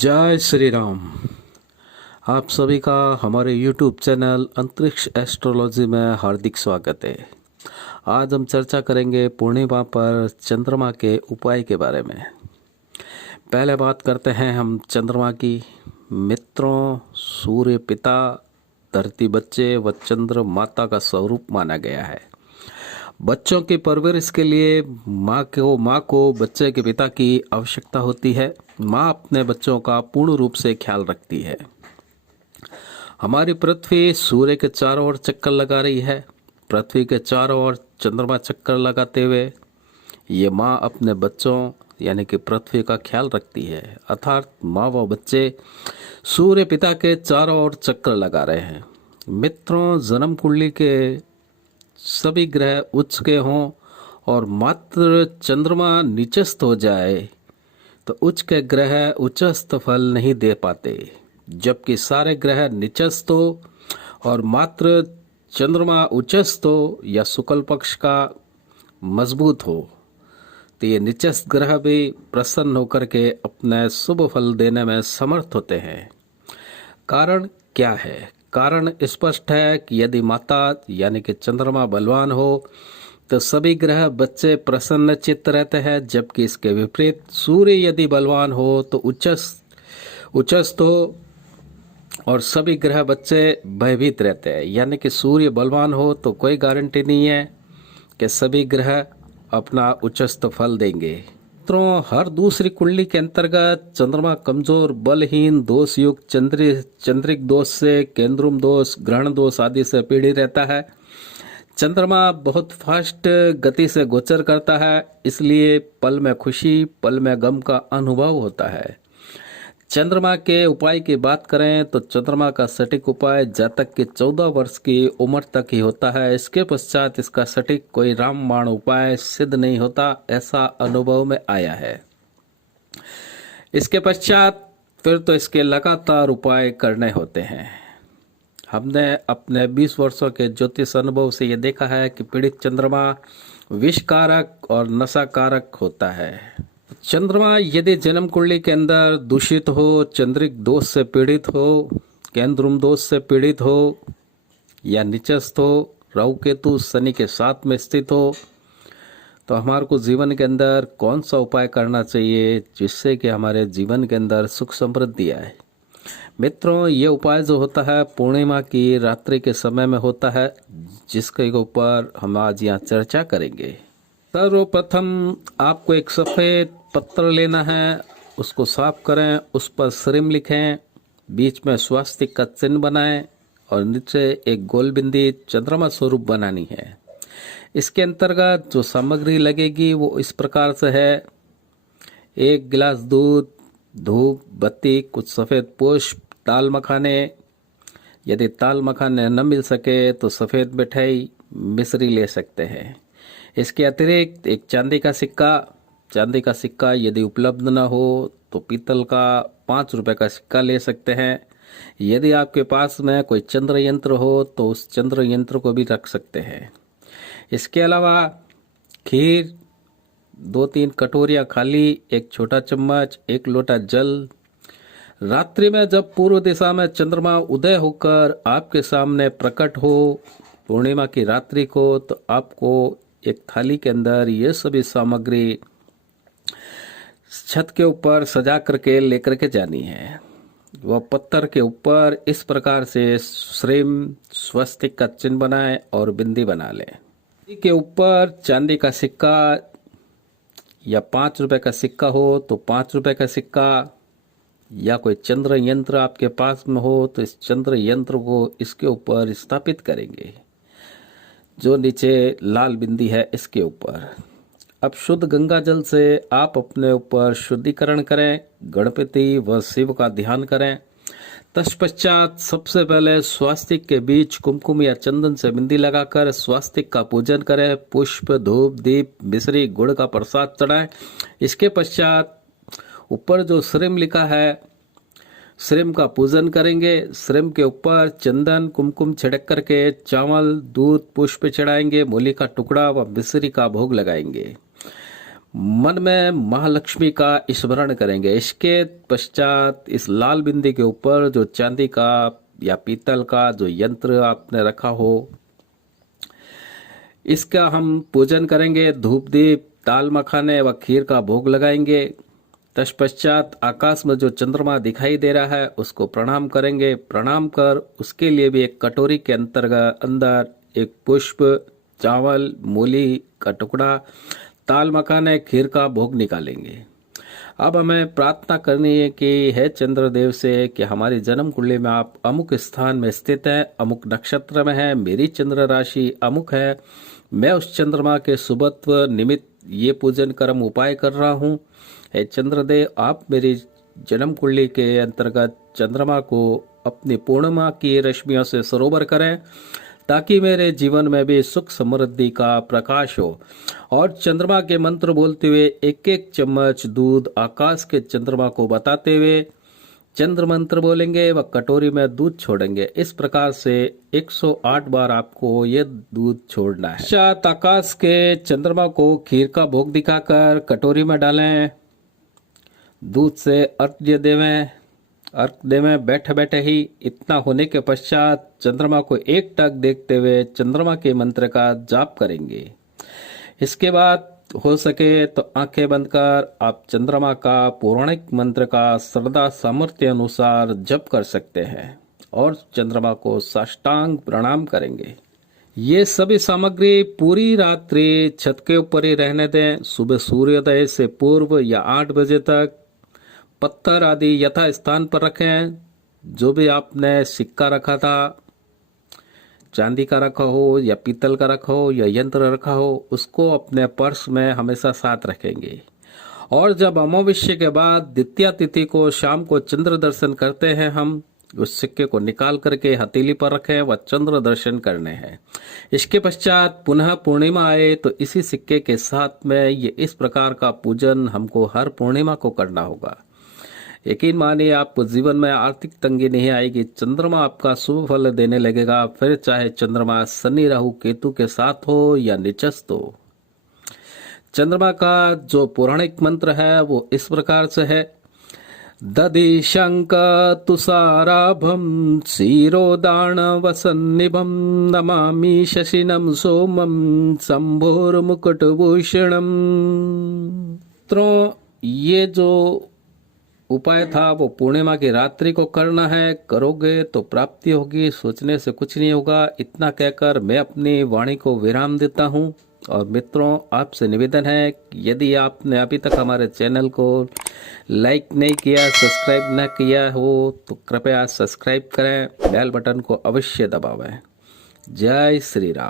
जय श्री राम। आप सभी का हमारे YouTube चैनल अंतरिक्ष एस्ट्रोलॉजी में हार्दिक स्वागत है। आज हम चर्चा करेंगे पूर्णिमा पर चंद्रमा के उपाय के बारे में। पहले बात करते हैं हम चंद्रमा की। मित्रों, सूर्य पिता, धरती बच्चे व चंद्र माता का स्वरूप माना गया है। बच्चों की परवरिश के लिए माँ को बच्चे के पिता की आवश्यकता होती है। माँ अपने बच्चों का पूर्ण रूप से ख्याल रखती है। हमारी पृथ्वी सूर्य के चारों ओर चक्कर लगा रही है। पृथ्वी के चारों ओर चंद्रमा चक्कर लगाते हुए ये माँ अपने बच्चों यानी कि पृथ्वी का ख्याल रखती है। अर्थात माँ व बच्चे सूर्य पिता के चारों ओर चक्कर लगा रहे हैं। मित्रों, जन्म कुंडली के सभी ग्रह उच्च के हों और मात्र चंद्रमा नीचस्थ हो जाए तो उच्च के ग्रह उच्चस्थ फल नहीं दे पाते। जबकि सारे ग्रह नीचस्थ हो और मात्र चंद्रमा उच्चस्थ हो या शुक्ल पक्ष का मजबूत हो तो ये नीचस्थ ग्रह भी प्रसन्न होकर के अपने शुभ फल देने में समर्थ होते हैं। कारण क्या है? कारण स्पष्ट है कि यदि माता यानी कि चंद्रमा बलवान हो तो सभी ग्रह बच्चे प्रसन्न चित्त रहते हैं, जबकि इसके विपरीत सूर्य यदि बलवान हो तो उच्चस्थ हो और सभी ग्रह बच्चे भयभीत रहते हैं। यानी कि सूर्य बलवान हो तो कोई गारंटी नहीं है कि सभी ग्रह अपना उच्चस्थ फल देंगे। मित्रों, हर दूसरी कुंडली के अंतर्गत चंद्रमा कमजोर, बलहीन, दोष युक्त, चंद्रिक दोष से, केंद्रुम दोष, ग्रहण दोष आदि से पीड़ित रहता है। चंद्रमा बहुत फास्ट गति से गोचर करता है, इसलिए पल में खुशी पल में गम का अनुभव होता है। चंद्रमा के उपाय की बात करें तो चंद्रमा का सटीक उपाय जातक की 14 वर्ष की उम्र तक ही होता है। इसके पश्चात इसका सटीक कोई रामबाण उपाय सिद्ध नहीं होता, ऐसा अनुभव में आया है। इसके पश्चात फिर तो इसके लगातार उपाय करने होते हैं। हमने अपने 20 वर्षों के ज्योतिष अनुभव से ये देखा है कि पीड़ित चंद्रमा विषकारक और नशाकारक होता है। चंद्रमा यदि जन्म कुंडली के अंदर दूषित हो, चंद्रिक दोष से पीड़ित हो, केंद्रुम दोष से पीड़ित हो या नीचस्थ हो, राहु केतु शनि के साथ में स्थित हो, तो हमारे को जीवन के अंदर कौन सा उपाय करना चाहिए जिससे कि हमारे जीवन के अंदर सुख समृद्धि आए। मित्रों, ये उपाय जो होता है पूर्णिमा की रात्रि के समय में होता है, जिसके ऊपर हम आज यहाँ चर्चा करेंगे। सर्वप्रथम आपको एक सफ़ेद पत्र लेना है, उसको साफ करें, उस पर श्रीम लिखें, बीच में स्वास्तिक का चिन्ह बनाएं और नीचे एक गोल बिंदी चंद्रमा स्वरूप बनानी है। इसके अंतर्गत जो सामग्री लगेगी वो इस प्रकार से है: 1 गिलास दूध, धूप, बत्ती, कुछ सफ़ेद पुष्प, ताल मखाने, यदि ताल मखाने न मिल सके तो सफ़ेद मिठाई, मिश्री ले सकते हैं। इसके अतिरिक्त एक चांदी का सिक्का यदि उपलब्ध न हो तो पीतल का 5 रुपए का सिक्का ले सकते हैं। यदि आपके पास में कोई चंद्र यंत्र हो तो उस चंद्र यंत्र को भी रख सकते हैं। इसके अलावा खीर, 2-3 कटोरियाँ खाली, 1 छोटा चम्मच, 1 लोटा जल। रात्रि में जब पूर्व दिशा में चंद्रमा उदय होकर आपके सामने प्रकट हो पूर्णिमा की रात्रि को, तो आपको एक थाली के अंदर ये सभी सामग्री छत के ऊपर सजा करके लेकर के जानी है। वह पत्थर के ऊपर इस प्रकार से श्रीम स्वस्तिक का चिन्ह बनाए और बिंदी बना लें। के ऊपर चांदी का सिक्का या 5 रुपए का सिक्का हो तो 5 रुपए का सिक्का, या कोई चंद्र यंत्र आपके पास में हो तो इस चंद्र यंत्र को इसके ऊपर स्थापित करेंगे, जो नीचे लाल बिंदी है इसके ऊपर। अब शुद्ध गंगा जल से आप अपने ऊपर शुद्धिकरण करें, गणपति व शिव का ध्यान करें। तत्पश्चात सबसे पहले स्वास्तिक के बीच कुमकुम या चंदन से बिंदी लगाकर स्वास्तिक का पूजन करें। पुष्प, धूप, दीप, मिश्री, गुड़ का प्रसाद चढ़ाएं। इसके पश्चात ऊपर जो श्रीम लिखा है, श्रीम का पूजन करेंगे। श्रीम के ऊपर चंदन कुमकुम छिड़क करके चावल, दूध, पुष्प चढ़ाएंगे। मूली का टुकड़ा व मिश्री का भोग लगाएंगे। मन में महालक्ष्मी का स्मरण करेंगे। इसके पश्चात इस लाल बिंदी के ऊपर जो चांदी का या पीतल का जो यंत्र आपने रखा हो, इसका हम पूजन करेंगे। धूप दीप दाल मखाने व खीर का भोग लगाएंगे। तत्पश्चात आकाश में जो चंद्रमा दिखाई दे रहा है उसको प्रणाम करेंगे। प्रणाम कर उसके लिए भी एक कटोरी के अंदर एक पुष्प, चावल, मूली का टुकड़ा, दाल मखाने, खीर का भोग निकालेंगे। अब हमें प्रार्थना करनी है कि हे चंद्रदेव से कि हमारी जन्म कुंडली में आप अमुक स्थान में स्थित हैं, अमुक नक्षत्र में है, मेरी चंद्र राशि अमुक है, मैं उस चंद्रमा के शुभत्व निमित्त ये पूजन कर्म उपाय कर रहा हूँ। हे चंद्रदेव, आप मेरी जन्म कुंडली के अंतर्गत चंद्रमा को अपनी पूर्णिमा की रश्मियों से सरोवर करें, ताकि मेरे जीवन में भी सुख समृद्धि का प्रकाश हो। और चंद्रमा के मंत्र बोलते हुए एक एक चम्मच दूध आकाश के चंद्रमा को बताते हुए चंद्र मंत्र बोलेंगे व कटोरी में दूध छोड़ेंगे। इस प्रकार से 108 बार आपको ये दूध छोड़ना है। पश्चात आकाश के चंद्रमा को खीर का भोग दिखाकर कटोरी में डालें, दूध से अर्घ्य देवें। अर्घ्य में बैठे बैठे ही इतना होने के पश्चात चंद्रमा को एक टक देखते हुए चंद्रमा के मंत्र का जाप करेंगे। इसके बाद हो सके तो आंखें बंद कर आप चंद्रमा का पौराणिक मंत्र का श्रद्धा सामर्थ्य अनुसार जप कर सकते हैं और चंद्रमा को साष्टांग प्रणाम करेंगे। ये सभी सामग्री पूरी रात्रि छत के ऊपर ही रहने दें। सुबह सूर्योदय से पूर्व या 8 बजे तक पत्थर आदि यथा स्थान पर रखें। जो भी आपने सिक्का रखा था, चांदी का रखा हो या पीतल का रखा हो या यंत्र रखा हो, उसको अपने पर्स में हमेशा साथ रखेंगे। और जब अमावस्या के बाद द्वितीया तिथि को शाम को चंद्र दर्शन करते हैं, हम उस सिक्के को निकाल करके हथेली पर रखें व चंद्र दर्शन करने हैं। इसके पश्चात पुनः पूर्णिमा आए तो इसी सिक्के के साथ में ये इस प्रकार का पूजन हमको हर पूर्णिमा को करना होगा। यकीन मानिए आपको जीवन में आर्थिक तंगी नहीं आएगी। चंद्रमा आपका शुभ फल देने लगेगा, फिर चाहे चंद्रमा शनि राहु केतु के साथ हो या निचस्त हो। चंद्रमा का जो पौराणिक मंत्र है वो इस प्रकार से है। दधि शंक तुषाराभम क्षीरोदान वसन्निभम नमामि शशिनम सोमम शंभोर्मुकुटभूषणम। ये जो उपाय था वो पूर्णिमा की रात्रि को करना है। करोगे तो प्राप्ति होगी, सोचने से कुछ नहीं होगा। इतना कहकर मैं अपनी वाणी को विराम देता हूँ। और मित्रों, आपसे निवेदन है कि यदि आपने अभी तक हमारे चैनल को लाइक नहीं किया, सब्सक्राइब न किया हो तो कृपया सब्सक्राइब करें, बेल बटन को अवश्य दबावें। जय श्री राम।